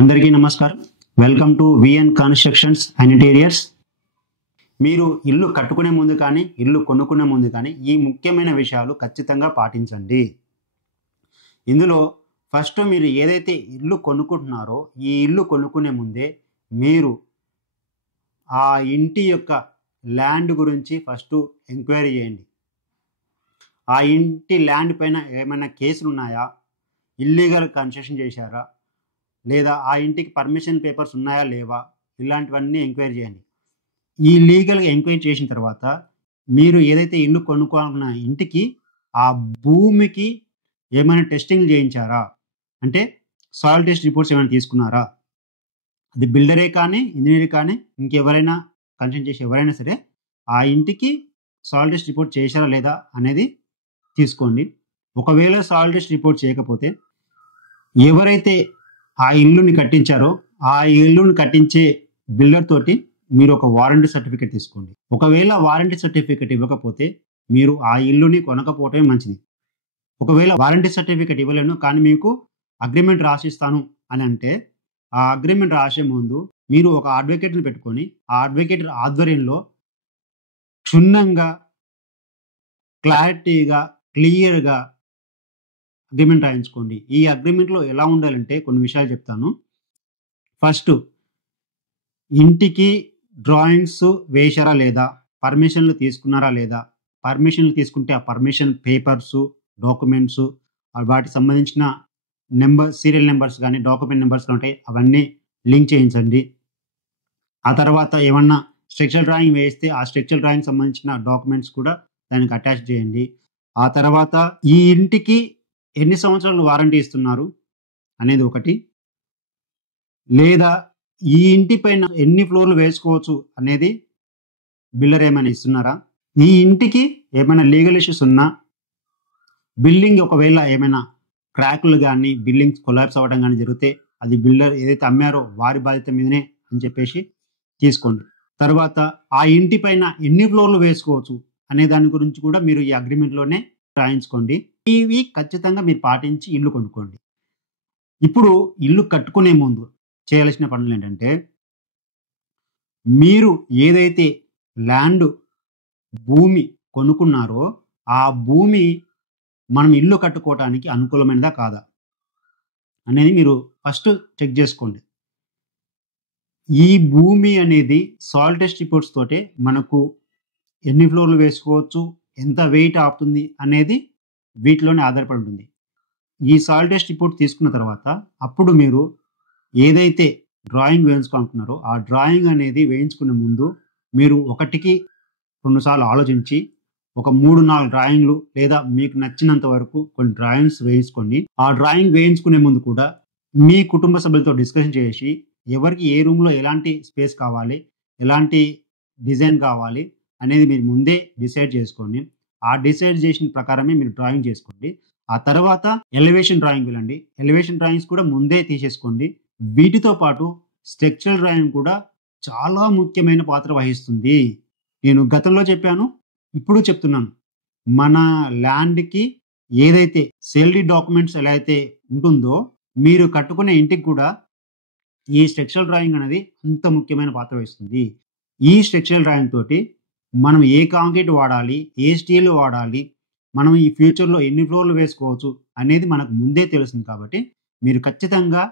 అందరికీ నమస్కారం. Welcome to VN constructions and interiors. మీరు ఇల్లు కట్టుకునే ముందు కానీ ఇల్లు కొనుక్కునే ముందు కానీ ఈ ముఖ్యమైన విషయాలు ఖచ్చితంగా పాటించండి. ఇందులో ఫస్ట్ మీరు ఏదైతే ఇల్లు కొనుక్కుంటున్నారో ఈ ఇల్లు కొనుక్కునే ముందే మీరు ఆ ఇంటి యొక్క ల్యాండ్ గురించి ఫస్ట్ ఎంక్వైరీ చేయండి. ఆ ఇంటి ల్యాండ్ పైన ఏమైనా కేసులు ఉన్నాయా, ఇల్లీగల్ కన్స్ట్రక్షన్ చేశారా, లేదా ఆ ఇంటికి పర్మిషన్ పేపర్స్ ఉన్నాయా లేవా, ఇలాంటివన్నీ ఎంక్వైరీ చేయండి. ఈ లీగల్గా ఎంక్వైరీ చేసిన తర్వాత మీరు ఏదైతే ఇల్లు కొనుక్కున్న ఇంటికి ఆ భూమికి ఏమైనా టెస్టింగ్ చేయించారా, అంటే సాయిల్ టెస్ట్ రిపోర్ట్స్ ఏమైనా తీసుకున్నారా, అది బిల్డరే కానీ ఇంజనీర్ కానీ ఇంకెవరైనా కన్స్ట్రక్షన్ చేసి ఎవరైనా సరే ఆ ఇంటికి సాయిల్ టెస్ట్ రిపోర్ట్ చేశారా లేదా అనేది తీసుకోండి. ఒకవేళ సాయిల్ టెస్ట్ రిపోర్ట్ చేయకపోతే ఎవరైతే ఆ ఇల్లుని కట్టించారో ఆ ఇల్లుని కట్టించే బిల్డర్ తోటి మీరు ఒక వారంటీ సర్టిఫికేట్ తీసుకోండి. ఒకవేళ వారంటీ సర్టిఫికేట్ ఇవ్వకపోతే మీరు ఆ ఇల్లుని కొనకపోవటమే మంచిది. ఒకవేళ వారంటీ సర్టిఫికేట్ ఇవ్వలేను కానీ మీకు అగ్రిమెంట్ రాసిస్తాను అని అంటే ఆ అగ్రిమెంట్ రాసే ముందు మీరు ఒక అడ్వకేట్ని పెట్టుకొని ఆ అడ్వకేట్ ఆధ్వర్యంలో క్షుణ్ణంగా క్లారిటీగా క్లియర్గా అగ్రిమెంట్ రాయించుకోండి. ఈ అగ్రిమెంట్లో ఎలా ఉండాలంటే కొన్ని విషయాలు చెప్తాను. ఫస్ట్, ఇంటికి డ్రాయింగ్స్ వేశారా లేదా, పర్మిషన్లు తీసుకున్నారా లేదా, పర్మిషన్లు తీసుకుంటే ఆ పర్మిషన్ పేపర్స్, డాక్యుమెంట్స్, వాటికి సంబంధించిన సీరియల్ నెంబర్స్ కానీ డాక్యుమెంట్ నెంబర్స్ ఉంటాయి, అవన్నీ లింక్ చేయించండి. ఆ తర్వాత ఏమన్నా స్ట్రక్చర్ డ్రాయింగ్ వేస్తే ఆ స్ట్రక్చర్ డ్రాయింగ్ సంబంధించిన డాక్యుమెంట్స్ కూడా దానికి అటాచ్ చేయండి. ఆ తర్వాత ఈ ఇంటికి ఎన్ని సంవత్సరాలు వారంటీ ఇస్తున్నారు అనేది ఒకటి, లేదా ఈ ఇంటి పైన ఎన్ని ఫ్లోర్లు వేసుకోవచ్చు అనేది బిల్డర్ ఏమైనా ఇస్తున్నారా, ఈ ఇంటికి ఏమైనా లీగల్ ఇష్యూస్ ఉన్నా, బిల్డింగ్ ఒకవేళ ఏమైనా క్రాకులు కానీ బిల్డింగ్స్ కొలాప్స్ అవ్వడం కానీ జరిగితే అది బిల్డర్ ఏదైతే అమ్మారో వారి బాధ్యత మీదనే అని చెప్పేసి తీసుకోండి. తర్వాత ఆ ఇంటి పైన ఎన్ని ఫ్లోర్లు వేసుకోవచ్చు అనే దాని గురించి కూడా మీరు ఈ అగ్రిమెంట్లోనే రాయించుకోండి. ఇవి ఖచ్చితంగా మీరు పాటించి ఇల్లు కొనుక్కోండి. ఇప్పుడు ఇల్లు కట్టుకునే ముందు చేయాల్సిన పనులు ఏంటంటే, మీరు ఏదైతే ల్యాండ్ భూమి కొనుక్కున్నారో ఆ భూమి మనం ఇల్లు కట్టుకోవటానికి అనుకూలమైనదా కాదా అనేది మీరు ఫస్ట్ చెక్ చేసుకోండి. ఈ భూమి అనేది సాయిల్ టెస్ట్ రిపోర్ట్స్ తోటే మనకు ఎన్ని ఫ్లోర్లు వేసుకోవచ్చు, ఎంత వెయిట్ ఆపుతుంది అనేది వీటిలోనే ఆధారపడి ఉంటుంది. ఈ సాయిల్ టెస్ట్ రిపోర్ట్ తీసుకున్న తర్వాత అప్పుడు మీరు ఏదైతే డ్రాయింగ్ వేయించుకుంటున్నారో ఆ డ్రాయింగ్ అనేది వేయించుకునే ముందు మీరు ఒకటికి 2 సార్లు ఆలోచించి ఒక 3-4 డ్రాయింగ్లు లేదా మీకు నచ్చినంత వరకు కొన్ని డ్రాయింగ్స్ వేయించుకొని ఆ డ్రాయింగ్ వేయించుకునే ముందు కూడా మీ కుటుంబ సభ్యులతో డిస్కషన్ చేసి ఎవరికి ఏ రూమ్లో ఎలాంటి స్పేస్ కావాలి, ఎలాంటి డిజైన్ కావాలి అనేది మీరు ముందే డిసైడ్ చేసుకోండి. ఆ డిసైడ్ చేసిన ప్రకారమే మీరు డ్రాయింగ్ చేసుకోండి. ఆ తర్వాత ఎలివేషన్ డ్రాయింగ్ వెళ్ళండి. ఎలివేషన్ డ్రాయింగ్స్ కూడా ముందే తీసేసుకోండి. వీటితో పాటు స్ట్రక్చరల్ డ్రాయింగ్ కూడా చాలా ముఖ్యమైన పాత్ర వహిస్తుంది. నేను గతంలో చెప్పాను, ఇప్పుడు చెప్తున్నాను. మన ల్యాండ్కి ఏదైతే సేల్ డీడ్ డాక్యుమెంట్స్ ఎలా అయితే ఉంటుందో మీరు కట్టుకునే ఇంటికి కూడా ఈ స్ట్రక్చరల్ డ్రాయింగ్ అనేది అంత ముఖ్యమైన పాత్ర వహిస్తుంది. ఈ స్ట్రక్చరల్ డ్రాయింగ్ తోటి మనం ఏ కాంక్రీట్ వాడాలి, ఏ స్టీల్ వాడాలి, మనం ఈ ఫ్యూచర్లో ఎన్ని ఫ్లోర్లు వేసుకోవచ్చు అనేది మనకు ముందే తెలుస్తుంది. కాబట్టి మీరు ఖచ్చితంగా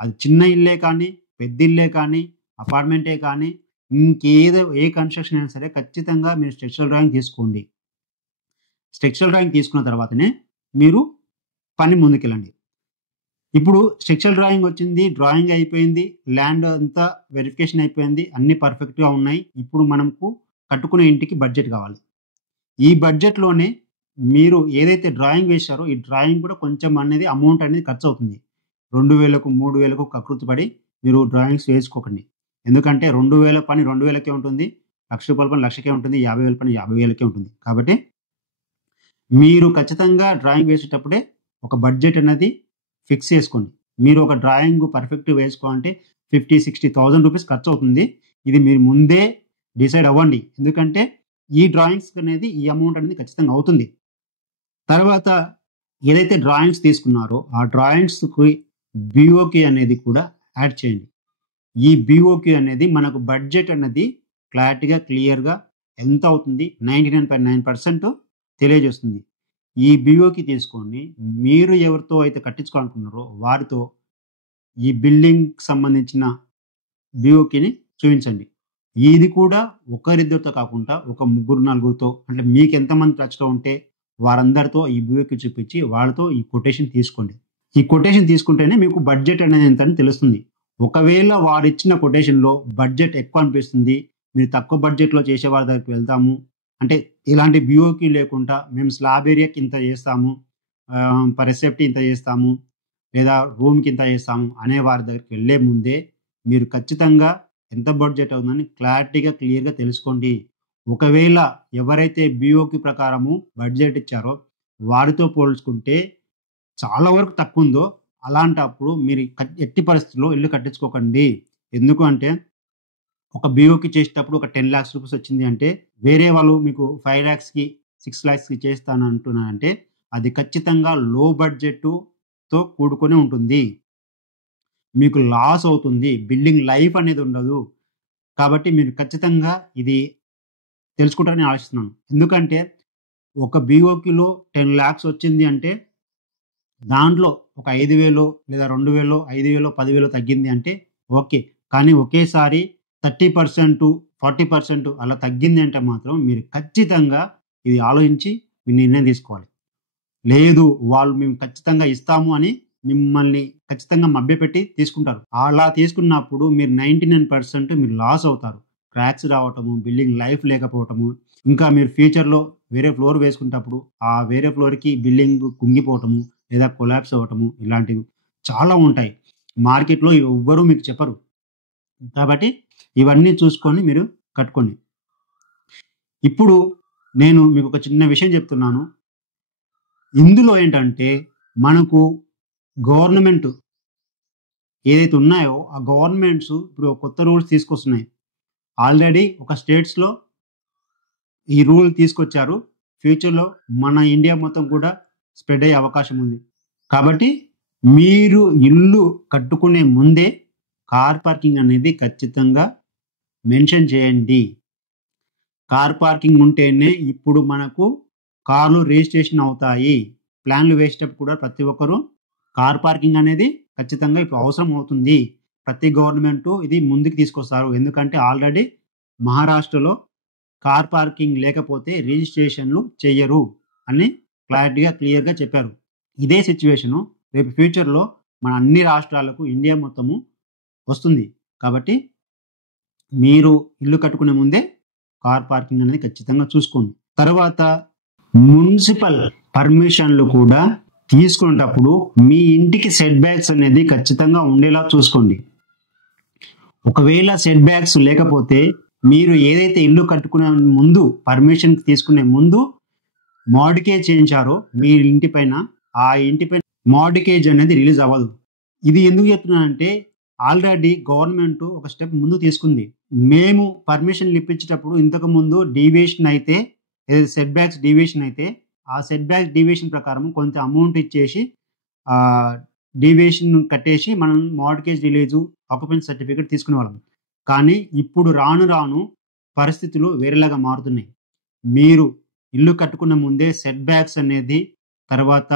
అది చిన్న ఇల్లే కానీ పెద్ద ఇల్లే కానీ అపార్ట్మెంటే కానీ ఏ కన్స్ట్రక్షన్ అయినా సరే ఖచ్చితంగా మీరు స్ట్రక్చరల్ డ్రాయింగ్ తీసుకోండి. స్ట్రక్చరల్ డ్రాయింగ్ తీసుకున్న తర్వాతనే మీరు పని ముందుకెళ్ళండి. ఇప్పుడు స్ట్రక్చరల్ డ్రాయింగ్ వచ్చింది, డ్రాయింగ్ అయిపోయింది, ల్యాండ్ అంతా వెరిఫికేషన్ అయిపోయింది, అన్ని పర్ఫెక్ట్గా ఉన్నాయి. ఇప్పుడు మనకు కట్టుకునే ఇంటికి బడ్జెట్ కావాలి. ఈ బడ్జెట్లోనే మీరు ఏదైతే డ్రాయింగ్ వేశారో ఈ డ్రాయింగ్ కూడా కొంచెం అనేది అమౌంట్ అనేది ఖర్చు అవుతుంది. 2,000కు 3,000కు కకృతిపడి మీరు డ్రాయింగ్స్ వేసుకోకండి. ఎందుకంటే 2,000 పని 2,000కే ఉంటుంది, ₹1,00,000 పని 1,00,000కే ఉంటుంది, 50,000 పని 50,000కే ఉంటుంది. కాబట్టి మీరు ఖచ్చితంగా డ్రాయింగ్ వేసేటప్పుడే ఒక బడ్జెట్ అనేది ఫిక్స్ చేసుకోండి. మీరు ఒక డ్రాయింగ్ పర్ఫెక్ట్ వేసుకోవాలంటే 50,000-60,000 రూపీస్ ఖర్చు అవుతుంది. ఇది మీరు ముందే డిసైడ్ అవ్వండి. ఎందుకంటే ఈ డ్రాయింగ్స్ అనేది ఈ అమౌంట్ అనేది ఖచ్చితంగా అవుతుంది. తర్వాత ఏదైతే డ్రాయింగ్స్ తీసుకున్నారో ఆ డ్రాయింగ్స్కి BOK అనేది కూడా యాడ్ చేయండి. ఈ బీఓక్యూ అనేది మనకు బడ్జెట్ అన్నది క్లారిటీగా, క్లియర్‌గా ఎంత అవుతుంది 99.9% తెలియజేస్తుంది. ఈ బీఓక్యూ తీసుకొని మీరు ఎవరితో అయితే కట్టించుకోవాలనుకున్నారో వారితో ఈ బిల్డింగ్‌కి సంబంధించిన బీఓక్యూని చూపించండి. ఇది కూడా ఒకరిద్దరితో కాకుండా ఒక ముగ్గురు, నలుగురితో అంటే మీకు ఎంతమంది టచ్‌లో ఉంటే వారందరితో ఈ బీఓక్యూ చూపించి వాళ్ళతో ఈ కొటేషన్ తీసుకోండి. ఈ కొటేషన్ తీసుకుంటేనే మీకు బడ్జెట్ అనేది ఎంత అని తెలుస్తుంది. ఒకవేళ వారిచ్చిన కొటేషన్‌లో బడ్జెట్ ఎక్కువ అనిపిస్తుంది. మీరు తక్కువ బడ్జెట్‌లో చేసేవారి దగ్గరికి వెళ్తాము. అంటే ఇలాంటి బీఓక్యూ లేకుండా మేము స్లాబ్ ఏరియాకి ఇంత చేస్తాము. పర్ ఎస్ఎఫ్టీ ఇంత చేస్తాము. లేదా రూమ్‌కి ఇంత చేస్తాము అనే వారి దగ్గరికి వెళ్ళే ముందే మీరు ఖచ్చితంగా ఎంత బడ్జెట్ అవుతుందని క్లారిటీగా, క్లియర్‌గా తెలుసుకోండి. ఒకవేళ ఎవరైతే బీఓక్యూ ప్రకారము బడ్జెట్ ఇచ్చారో వారితో పోల్చుకుంటే చాలా వరకు తక్కువుందో అలాంటప్పుడు మీరు ఎట్టి పరిస్థితుల్లో ఇల్లు కట్టించుకోకండి. ఎందుకు అంటే ఒక బీఓక్యూ చేసేటప్పుడు ఒక 10,00,000 రూపీస్ వచ్చింది అంటే వేరే వాళ్ళు మీకు 5,00,000కి, 6,00,000కి చేస్తాను అంటున్నారంటే అది ఖచ్చితంగా లో బడ్జెట్‌తో కూడుకొని ఉంటుంది. మీకు లాస్ అవుతుంది. బిల్డింగ్ లైఫ్ అనేది ఉండదు. కాబట్టి మీరు ఖచ్చితంగా ఇది తెలుసుకుంటారని ఆశిస్తున్నాను. ఎందుకంటే ఒక బీఓక్యూలో 10,00,000 వచ్చింది అంటే దాంట్లో ఒక 5,000 లేదా 2,000, 5,000, 10,000 తగ్గింది అంటే ఓకే. కానీ ఒకేసారి 30%, 40% అలా తగ్గింది అంటే మాత్రం మీరు ఖచ్చితంగా ఇది ఆలోచించి మీ నిర్ణయం తీసుకోవాలి. లేదు వాళ్ళు మేము ఖచ్చితంగా ఇస్తాము అని మిమ్మల్ని ఖచ్చితంగా మభ్యపెట్టి తీసుకుంటారు. అలా తీసుకున్నప్పుడు మీరు 99% మీరు లాస్ అవుతారు. క్రాక్స్ రావటము, బిల్డింగ్ లైఫ్ లేకపోవటము, ఇంకా మీరు ఫ్యూచర్‌లో వేరే ఫ్లోర్ వేసుకునేటప్పుడు ఆ వేరే ఫ్లోర్‌కి బిల్డింగ్ కుంగిపోవటము, లేదా కొలాప్స్ అవ్వటము ఇలాంటివి చాలా ఉంటాయి. మార్కెట్‌లో ఎవ్వరు మీకు చెప్పరు. కాబట్టి ఇవన్నీ చూసుకొని మీరు కట్టుకోండి. ఇప్పుడు నేను మీకు ఒక చిన్న విషయం చెప్తున్నాను. ఇందులో ఏంటంటే మనకు గవర్నమెంట్ ఏదైతే ఉన్నాయో ఆ గవర్నమెంట్స్ ఇప్పుడు కొత్త రూల్స్ తీసుకొస్తున్నాయి. ఆల్రెడీ ఒక స్టేట్స్‌లో ఈ రూల్ తీసుకొచ్చారు. ఫ్యూచర్‌లో మన ఇండియా మొత్తం కూడా స్ప్రెడ్ అయ్యే అవకాశం ఉంది. కాబట్టి మీరు ఇల్లు కట్టుకునే ముందే కార్ పార్కింగ్ అనేది ఖచ్చితంగా మెన్షన్ చేయండి. కార్ పార్కింగ్ ఉంటేనే ఇప్పుడు మనకు కార్లు రిజిస్ట్రేషన్ అవుతాయి. ప్లాన్‌లు వేసేటప్పుడు కూడా ప్రతి ఒక్కరు కార్ పార్కింగ్ అనేది ఖచ్చితంగా ఇప్పుడు అవసరం అవుతుంది. ప్రతి గవర్నమెంటు ఇది ముందుకు తీసుకొస్తారు. ఎందుకంటే ఆల్రెడీ మహారాష్ట్రలో కార్ పార్కింగ్ లేకపోతే రిజిస్ట్రేషన్‌లు చెయ్యరు అని క్లారిటీగా, క్లియర్‌గా చెప్పారు. ఇదే సిట్యుయేషను రేపు ఫ్యూచర్‌లో మన అన్ని రాష్ట్రాలకు ఇండియా మొత్తము వస్తుంది. కాబట్టి మీరు ఇల్లు కట్టుకునే ముందే కార్ పార్కింగ్ అనేది ఖచ్చితంగా చూసుకోండి. తర్వాత మున్సిపల్ పర్మిషన్‌లు కూడా తీసుకునేటప్పుడు మీ ఇంటికి సెట్ బ్యాక్స్ అనేది ఖచ్చితంగా ఉండేలా చూసుకోండి. ఒకవేళ సెట్ బ్యాక్స్ లేకపోతే మీరు ఏదైతే ఇల్లు కట్టుకునే ముందు పర్మిషన్ తీసుకునే ముందు మార్ట్‌గేజ్ చేయించారో మీ ఇంటి పైన, ఆ ఇంటిపైన మార్ట్‌గేజ్ అనేది రిలీజ్ అవ్వదు. ఇది ఎందుకు చెప్తున్నానంటే ఆల్రెడీ గవర్నమెంట్ ఒక స్టెప్ ముందు తీసుకుంది. మేము పర్మిషన్‌లు ఇప్పించేటప్పుడు ఇంతకుముందు డీవియేషన్ అయితే ఏదైతే సెట్ బ్యాక్స్ డీవియేషన్ అయితే ఆ సెట్ బ్యాక్ డీవియేషన్ ప్రకారం కొంత అమౌంట్ ఇచ్చేసి డీవియేషన్ కట్టేసి మనం మార్ట్‌గేజ్ రిలీజు, ఆక్యుపెన్సీ సర్టిఫికేట్ తీసుకునేవాళ్ళం. కానీ ఇప్పుడు రాను రాను పరిస్థితులు వేరేలాగా మారుతున్నాయి. మీరు ఇల్లు కట్టుకున్న ముందే సెట్ బ్యాక్స్ అనేది, తర్వాత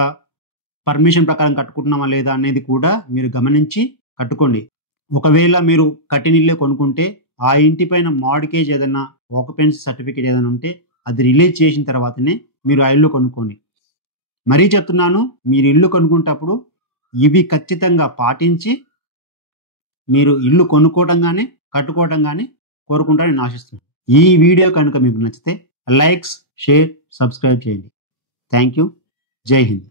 పర్మిషన్ ప్రకారం కట్టుకుంటున్నామా లేదా అనేది కూడా మీరు గమనించి కట్టుకోండి. ఒకవేళ మీరు కట్టిన ఇల్లే కొనుక్కుంటే ఆ ఇంటి పైన మార్ట్‌గేజ్ ఏదన్నా, ఆక్యుపెన్సీ సర్టిఫికేట్ ఏదైనా ఉంటే అది రిలీజ్ చేసిన తర్వాతనే మీరు ఆ ఇల్లు కొనుక్కోండి. మరీ చెప్తున్నాను, మీరు ఇల్లు కొనుక్కునేటప్పుడు ఇవి ఖచ్చితంగా పాటించి మీరు ఇల్లు కొనుక్కోవటం గాని, కట్టుకోవటం గాని కోరుకుంటారని నేను ఆశిస్తున్నాను. ఈ వీడియో కనుక మీకు నచ్చితే లైక్స్, షేర్, సబ్స్క్రైబ్ చేయండి. Thank you. జై హింద్.